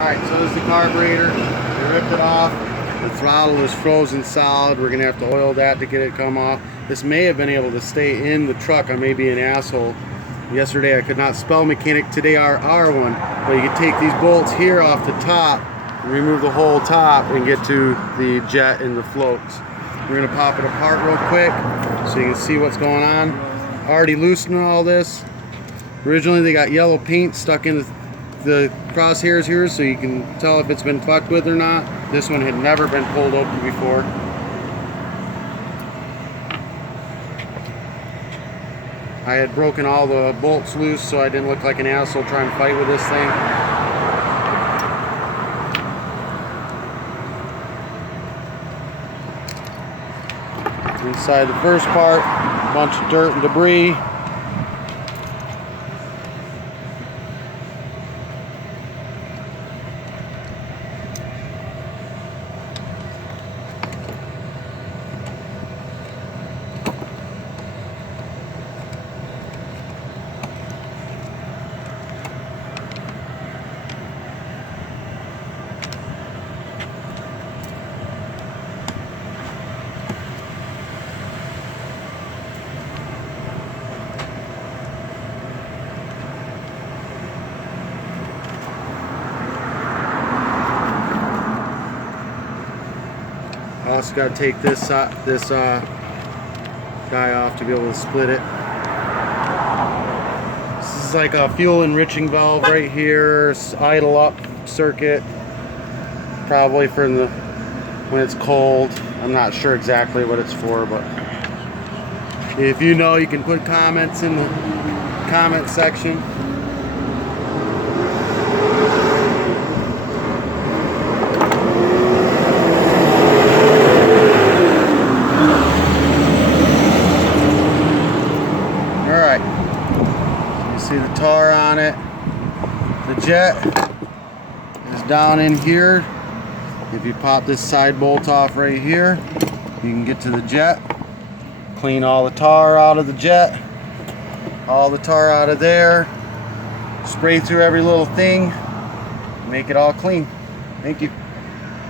Alright, so this is the carburetor. We ripped it off. The throttle is frozen solid. We're going to have to oil that to get it come off. This may have been able to stay in the truck. I may be an asshole. Yesterday I could not spell mechanic. Today R1. But you can take these bolts here off the top and remove the whole top and get to the jet and the floats. We're going to pop it apart real quick so you can see what's going on. Already loosening all this. Originally they got yellow paint stuck in the crosshairs here so you can tell if it's been fucked with or not. This one had never been pulled open before. I had broken all the bolts loose so I didn't look like an asshole trying to fight with this thing. Inside the first part, a bunch of dirt and debris. Also got to take this guy off to be able to split it. This is like a fuel enriching valve right here, idle up circuit, probably for when it's cold. I'm not sure exactly what it's for, but if you know, you can put comments in the comment section. See the tar on it. The jet is down in here. If you pop this side bolt off right here, you can get to the jet. Clean all the tar out of the jet. All the tar out of there. Spray through every little thing. Make it all clean. Thank you.